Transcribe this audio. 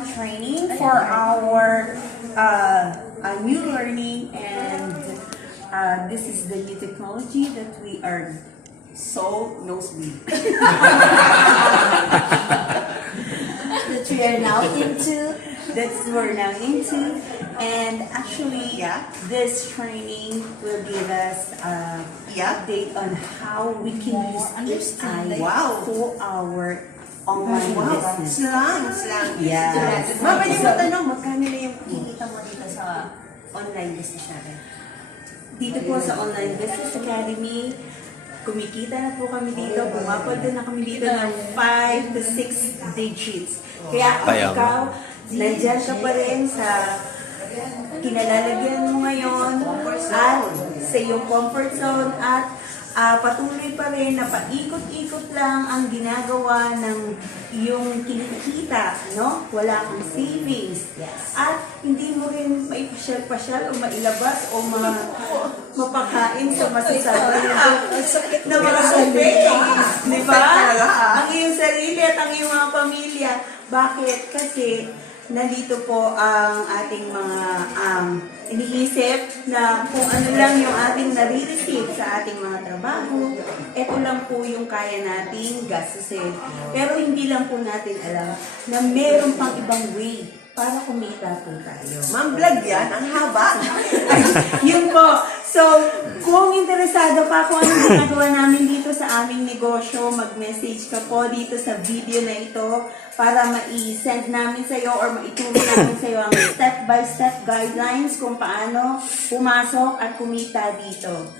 one training for our new learning, and this is the new technology that we are so nosebleed. That we are now into. That's what we're now into. And actually, this training will give us an update on how we can use AI for our online business. Slang. Yes. Mama, yung matanong, magkano na yung kikita mo dito sa online business natin? Dito po sa Online Business Academy, kumikita na po kami dito, pumapaldo na kami dito ng 5 to 6 digits. Kaya kung ikaw, nandyan ka pa rin sa kinalalagyan mo ngayon at sa iyong comfort zone at patuloy pa rin na paikot-ikot lang ang ginagawa ng iyong kinikita, no? Wala kang savings. At hindi mo rin maipasyal-pasyal o mailabas o mapakain sa masasabay na mga savings. Di ba? Ang iyong sarili at ang iyong mga pamilya. Bakit? Kasi nandito po ang ating mga iniisip na kung ano lang yung ating nare-receive sa ating mga trabaho, ito lang po yung kaya nating gastusin. Pero hindi lang po natin alam na meron pang ibang way para kumita po tayo. Ma'am, vlog yan. Ang haba. Yun po. So, kung interesado ka kung ano ginagawa namin dito sa aming negosyo, mag-message ka po dito sa video na ito para ma-send namin sa iyo or maituro namin sa iyo ang step-by-step guidelines kung paano pumasok at kumita dito.